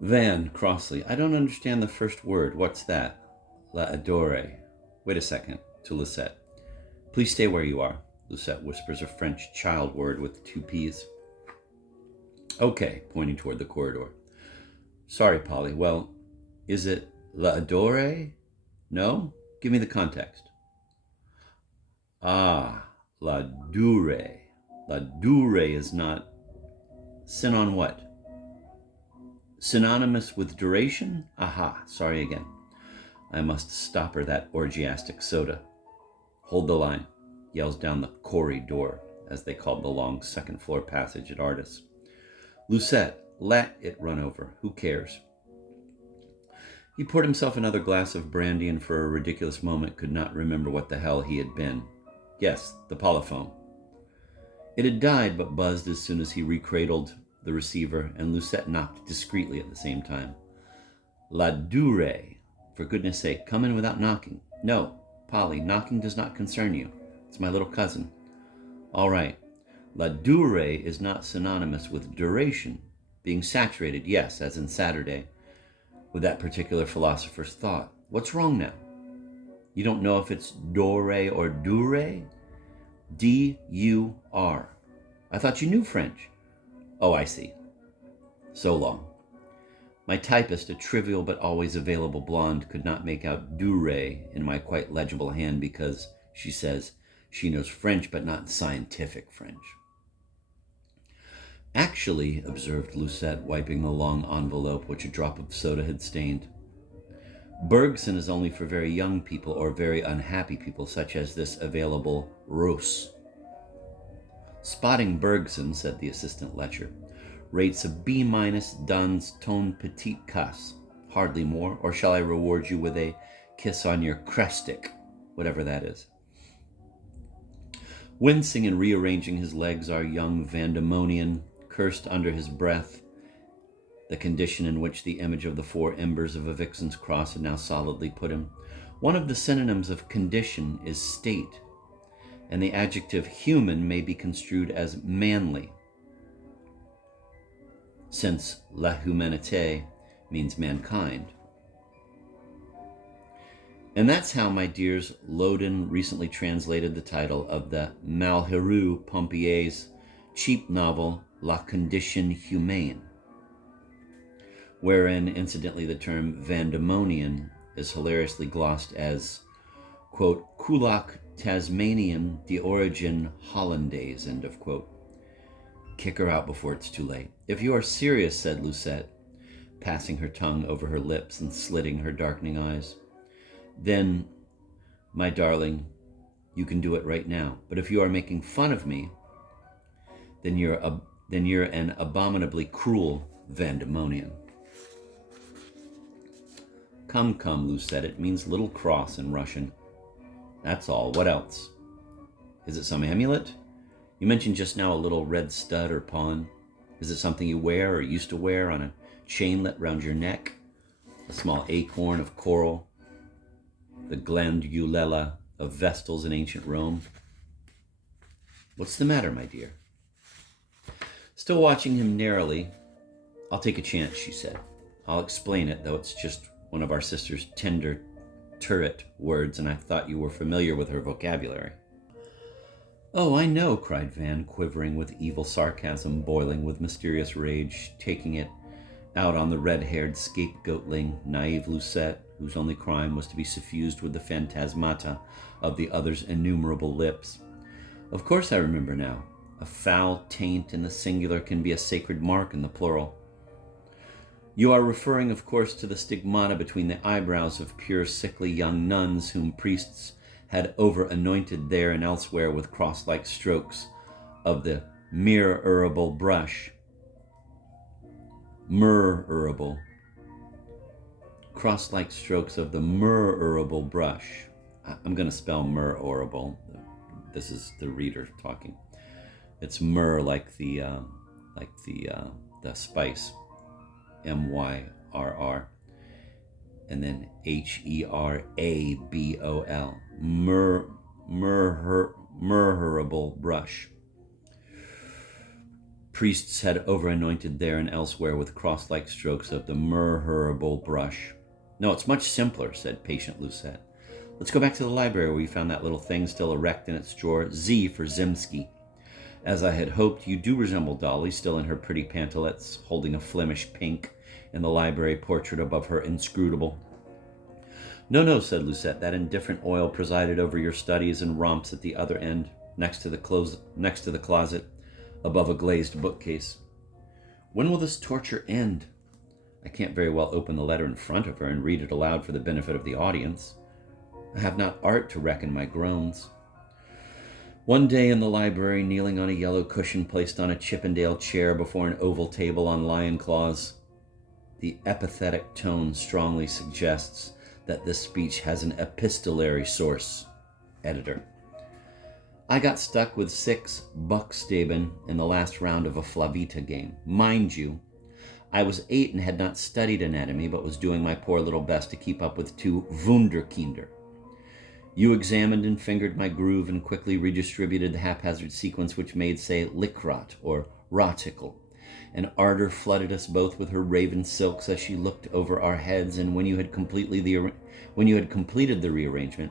Van, crossly. I don't understand the first word. What's that? La adore. Wait a second, to Lucette. Please stay where you are. Lucette whispers a French child word with two P's. Okay, pointing toward the corridor. Sorry, Polly. Well, is it la adore? No? Give me the context. Ah, la dure. La dure is not. Sin on what? Synonymous with duration? Aha, sorry again. I must stop her that orgiastic soda. Hold the line, yells down the corridor, as they called the long second floor passage at Artis. Lucette, let it run over. Who cares? He poured himself another glass of brandy and for a ridiculous moment could not remember what the hell he had been. Yes, the polyphone. It had died but buzzed as soon as he recradled the receiver, and Lucette knocked discreetly at the same time. La dure. For goodness sake, come in without knocking. No, Polly, knocking does not concern you. It's my little cousin. All right. La dure is not synonymous with duration. Being saturated, yes, as in Saturday, with that particular philosopher's thought. What's wrong now? You don't know if it's dore or dure? D-U-R. I thought you knew French. Oh, I see. So long. My typist, a trivial but always available blonde, could not make out dure in my quite legible hand because, she says, she knows French but not scientific French. Actually, observed Lucette, wiping the long envelope which a drop of soda had stained, Bergson is only for very young people or very unhappy people such as this available Russ. Spotting Bergson, said the assistant Letcher, rates a B- dans ton petit casse. Hardly more, or shall I reward you with a kiss on your crestic, whatever that is. Wincing and rearranging his legs, our young Vandemonian cursed under his breath the condition in which the image of the four embers of a vixen's cross had now solidly put him. One of the synonyms of condition is state, and the adjective human may be construed as manly, since la humanité means mankind. And that's how, my dears, Loden recently translated the title of the Malheureux Pompier's cheap novel La Condition Humaine, wherein, incidentally, the term Vandemonian is hilariously glossed as, quote, Kulak Tasmanian de origin Hollandaise, end of quote. Kick her out before it's too late. If you are serious, said Lucette, passing her tongue over her lips and slitting her darkening eyes, then, my darling, you can do it right now. But if you are making fun of me, then you're an abominably cruel Vandemonian. Come, Lucette, it means little cross in Russian. That's all. What else? Is it some amulet? You mentioned just now a little red stud or pawn. Is it something you wear or used to wear on a chainlet round your neck? A small acorn of coral? The glandulella of vestals in ancient Rome? What's the matter, my dear? Still watching him narrowly, I'll take a chance, she said. I'll explain it, though it's just one of our sister's tender turret words, and I thought you were familiar with her vocabulary. Oh, I know, cried Van, quivering with evil sarcasm, boiling with mysterious rage, taking it out on the red-haired scapegoatling, naive Lucette, whose only crime was to be suffused with the phantasmata of the other's innumerable lips. Of course I remember now. A foul taint in the singular can be a sacred mark in the plural. You are referring, of course, to the stigmata between the eyebrows of pure, sickly young nuns whom priests had over-anointed there and elsewhere with cross-like strokes of the mirrorable brush. Mirrorable. Cross-like strokes of the mirrorable brush. I'm going to spell mirrorable. This is the reader talking. It's myrrh like the spice. M-Y-R-R, and then H-E-R-A-B-O-L, mirrorable brush. Priests had over-anointed there and elsewhere with cross-like strokes of the myrrh-herbal brush. No, it's much simpler, said patient Lucette. Let's go back to the library where you found that little thing still erect in its drawer, Z for Zimski. As I had hoped, you do resemble Dolly, still in her pretty pantalettes, holding a Flemish pink in the library portrait above her inscrutable. No, said Lucette, that indifferent oil presided over your studies and romps at the other end, next to the closet, above a glazed bookcase. When will this torture end? I can't very well open the letter in front of her and read it aloud for the benefit of the audience. I have not art to reckon my groans. One day in the library, kneeling on a yellow cushion placed on a Chippendale chair before an oval table on lion claws, the epithetic tone strongly suggests that this speech has an epistolary source. Editor. I got stuck with 6 Buckstaben in the last round of a Flavita game. Mind you, I was 8 and had not studied anatomy, but was doing my poor little best to keep up with 2 Wunderkinder. You examined and fingered my groove and quickly redistributed the haphazard sequence which made, say, Lickrot or Roticle. An ardor flooded us both with her raven silks as she looked over our heads, and when you had completed the rearrangement,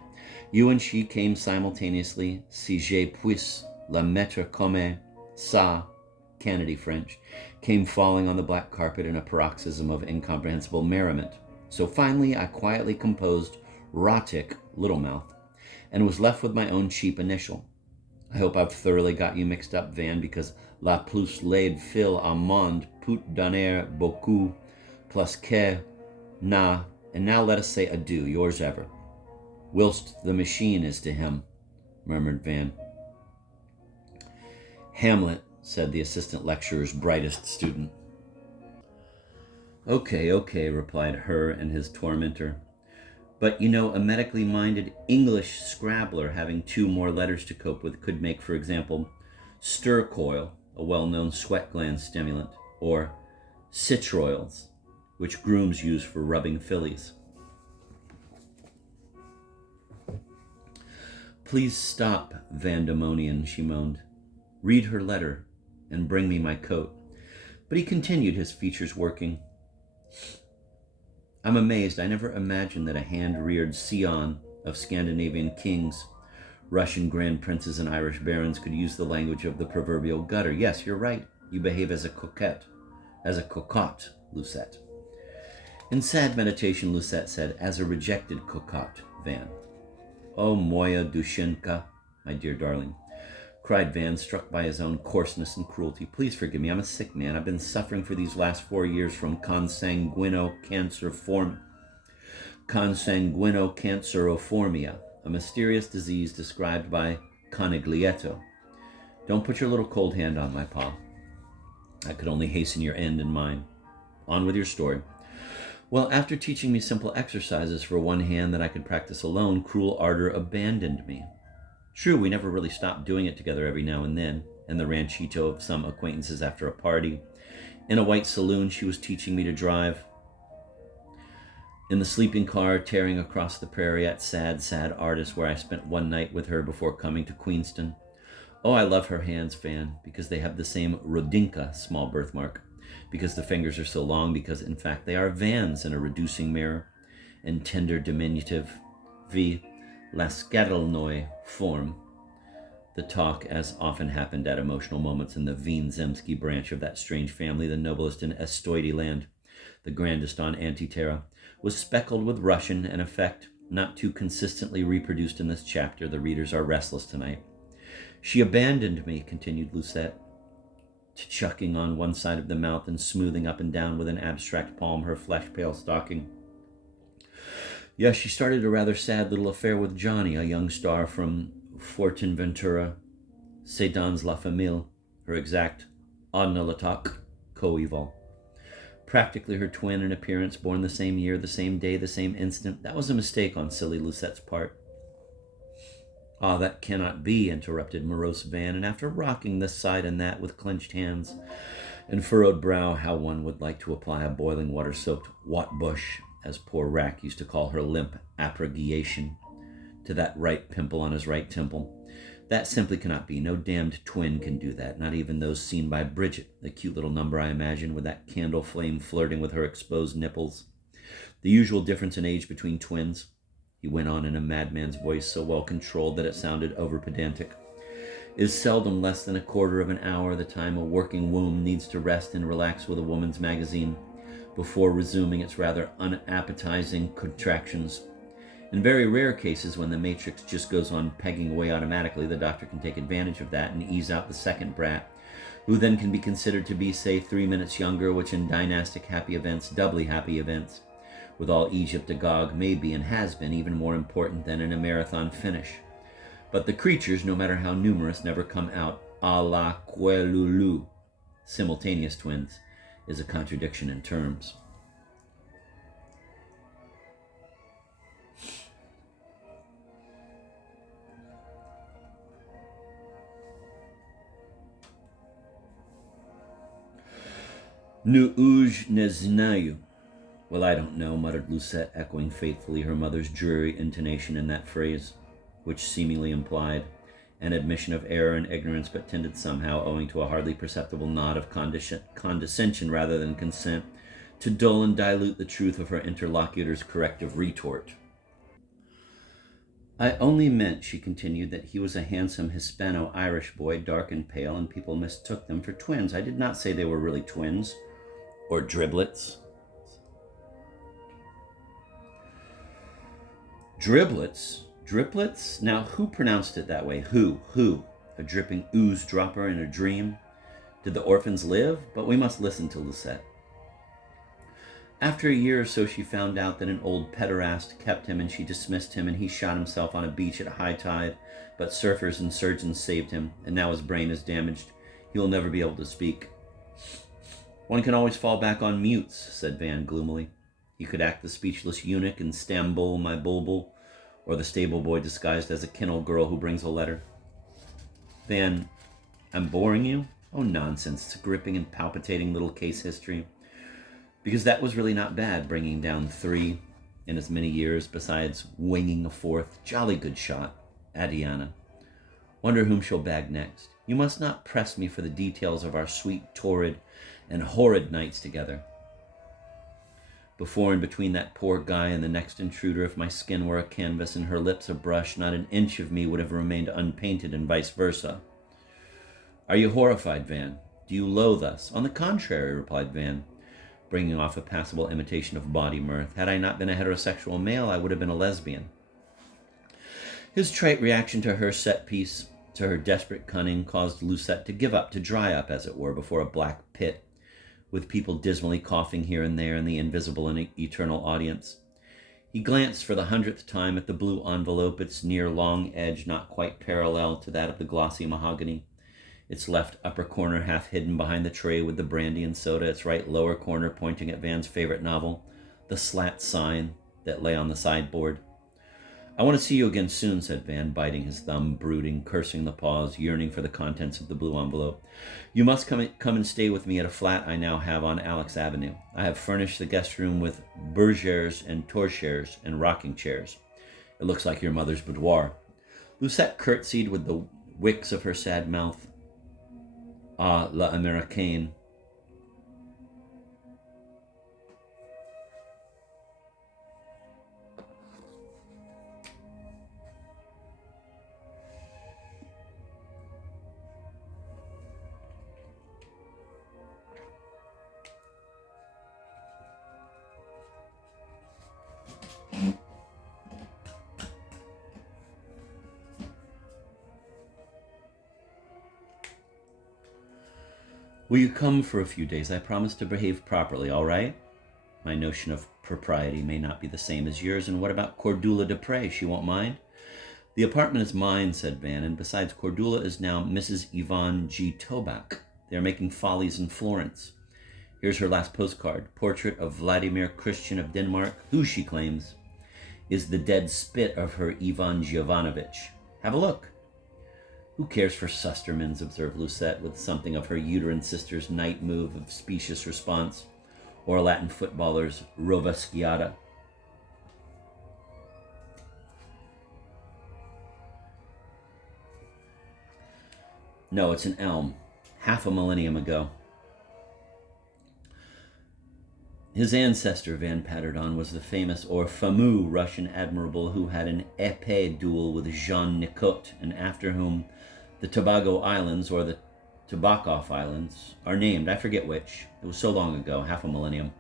you and she came simultaneously, si je puis la mettre comme ça, Kennedy French, came falling on the black carpet in a paroxysm of incomprehensible merriment. So finally I quietly composed Rotic, Little Mouth, and was left with my own cheap initial. I hope I've thoroughly got you mixed up, Van, because la plus laid fil au monde peut donner beaucoup, plus que na, and now let us say adieu, yours ever. Whilst the machine is to him, murmured Van. Hamlet, said the assistant lecturer's brightest student. Okay, replied her and his tormentor. But, you know, a medically minded English scrabbler having 2 more letters to cope with could make, for example, stir coil, a well-known sweat gland stimulant, or citroils, which grooms use for rubbing fillies. Please stop, Vandemonian, she moaned. Read her letter and bring me my coat. But he continued, his features working. I'm amazed. I never imagined that a hand-reared scion of Scandinavian kings, Russian grand princes and Irish barons could use the language of the proverbial gutter. Yes, you're right. You behave as a coquette, Lucette. In sad meditation, Lucette said, as a rejected cocotte, Van. Oh, Moya Dushenka, my dear darling, cried Van, struck by his own coarseness and cruelty. Please forgive me. I'm a sick man. I've been suffering for these last 4 years from consanguinocanceriformia, a mysterious disease described by Coniglietto. Don't put your little cold hand on my paw. I could only hasten your end and mine. On with your story. Well, after teaching me simple exercises for one hand that I could practice alone, cruel ardor abandoned me. True, we never really stopped doing it together every now and then, in the ranchito of some acquaintances after a party. In a white saloon, she was teaching me to drive. In the sleeping car, tearing across the prairie at Sad, Sad Artist, where I spent one night with her before coming to Queenston. Oh, I love her hands, Van, because they have the same Rodinka small birthmark, because the fingers are so long, because, in fact, they are Vans in a reducing mirror, in tender diminutive, v. Lascatelnoy form. The talk, as often happened at emotional moments in the Wien-Zemski branch of that strange family, the noblest in Estoidi land, the grandest on Antiterra, was speckled with Russian, an effect not too consistently reproduced in this chapter. The readers are restless tonight. She abandoned me, continued Lucette, chucking on one side of the mouth and smoothing up and down with an abstract palm her flesh-pale stocking. Yes, she started a rather sad little affair with Johnny, a young star from Fortinventura, C'est dans la famille, her exact Odnalatok coeval. Practically her twin in appearance, born the same year, the same day, the same instant. That was a mistake on silly Lucette's part. Ah, that cannot be, interrupted morose Van, and after rocking this side and that with clenched hands and furrowed brow, how one would like to apply a boiling water-soaked Wattbush, as poor Rack used to call her limp approbation, to that right pimple on his right temple. That simply cannot be. No damned twin can do that, not even those seen by Bridget, the cute little number I imagine, with that candle flame flirting with her exposed nipples. The usual difference in age between twins, he went on in a madman's voice so well controlled that it sounded over pedantic, is seldom less than a quarter of an hour, the time a working womb needs to rest and relax with a woman's magazine before resuming its rather unappetizing contractions. In very rare cases, when the matrix just goes on pegging away automatically, the doctor can take advantage of that and ease out the second brat, who then can be considered to be, say, 3 minutes younger, which in dynastic happy events, doubly happy events, with all Egypt agog, may be and has been even more important than in a marathon finish. But the creatures, no matter how numerous, never come out a la Quelulu. Simultaneous twins is a contradiction in terms. Nu-uj neznayu. Well, I don't know, muttered Lucette, echoing faithfully her mother's dreary intonation in that phrase, which seemingly implied an admission of error and ignorance, but tended somehow, owing to a hardly perceptible nod of condescension rather than consent, to dull and dilute the truth of her interlocutor's corrective retort. I only meant, she continued, that he was a handsome Hispano-Irish boy, dark and pale, and people mistook them for twins. I did not say they were really twins, or driblets. Driplets? Now, who pronounced it that way? Who? A dripping ooze dropper in a dream? Did the orphans live? But we must listen to Lucette. After a year or so, she found out that an old pederast kept him, and she dismissed him, and he shot himself on a beach at high tide, but surfers and surgeons saved him, and now his brain is damaged. He will never be able to speak. One can always fall back on mutes, said Van gloomily. He could act the speechless eunuch in Stambul, my bulbul, or the stable boy disguised as a kennel girl who brings a letter. Van, I'm boring you? Oh, nonsense. It's a gripping and palpitating little case history. Because that was really not bad, bringing down 3 in as many years, besides winging a 4th. Jolly good shot. Adiana. Wonder whom she'll bag next. You must not press me for the details of our sweet, torrid, and horrid nights together. Before and between that poor guy and the next intruder, if my skin were a canvas and her lips a brush, not an inch of me would have remained unpainted, and vice versa. Are you horrified, Van? Do you loathe us? On the contrary, replied Van, bringing off a passable imitation of body mirth. Had I not been a heterosexual male, I would have been a lesbian. His trite reaction to her set piece, to her desperate cunning, caused Lucette to give up, to dry up, as it were, before a black pit, with people dismally coughing here and there in the invisible and eternal audience. He glanced for the 100th time at the blue envelope, its near long edge not quite parallel to that of the glossy mahogany, its left upper corner half hidden behind the tray with the brandy and soda, its right lower corner pointing at Van's favorite novel, The Slat Sign, that lay on the sideboard. I want to see you again soon, said Van, biting his thumb, brooding, cursing the pause, yearning for the contents of the blue envelope. You must come and stay with me at a flat I now have on Alex Avenue. I have furnished the guest room with bergères and torchères and rocking chairs. It looks like your mother's boudoir. Lucette curtsied with the wicks of her sad mouth. Ah, la Américaine. Will you come for a few days? I promise to behave properly, all right? My notion of propriety may not be the same as yours, and what about Cordula Dupre? She won't mind? The apartment is mine, said Van, and besides, Cordula is now Mrs. Yvonne G. Tobak. They are making follies in Florence. Here's her last postcard, portrait of Vladimir Christian of Denmark, who, she claims, is the dead spit of her Ivan Giovanovich. Have a look. Who cares for Sustermans, observed Lucette, with something of her uterine sister's night move of specious response, or a Latin footballer's rovesciata. No, it's an elm. Half a millennium ago. His ancestor, Van pattered on, was the famous or fameux Russian admiral who had an épée duel with Jean Nicot, and after whom the Tobago Islands, or the Tobakoff Islands, are named. I forget which. It was so long ago, half a millennium.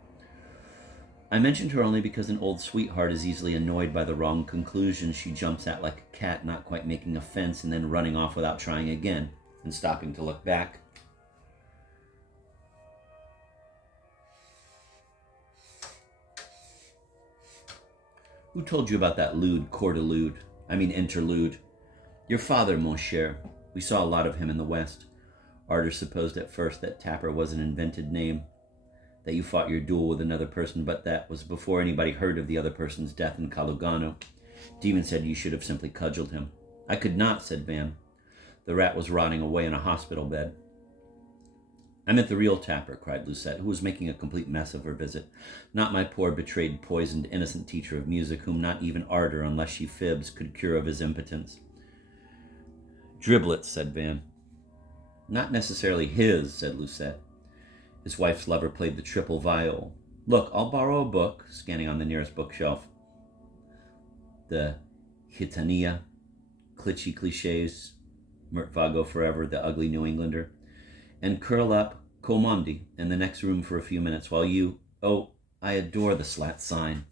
I mentioned her only because an old sweetheart is easily annoyed by the wrong conclusions she jumps at like a cat, not quite making a fence and then running off without trying again and stopping to look back. Who told you about that interlude? Your father, mon cher. We saw a lot of him in the West. Arter supposed at first that Tapper was an invented name, that you fought your duel with another person, but that was before anybody heard of the other person's death in Kalugano. Demon said you should have simply cudgeled him. I could not, said Van. The rat was rotting away in a hospital bed. I meant the real Tapper, cried Lucette, who was making a complete mess of her visit. Not my poor, betrayed, poisoned, innocent teacher of music, whom not even Arter, unless she fibs, could cure of his impotence. Driblets, said Van. Not necessarily his, said Lucette. His wife's lover played the triple viol. Look, I'll borrow a book, scanning on the nearest bookshelf. The Hitania, Klitschy Clichés, Murtvago Forever, The Ugly New Englander, and curl up Komondi in the next room for a few minutes while you... Oh, I adore the slat sign.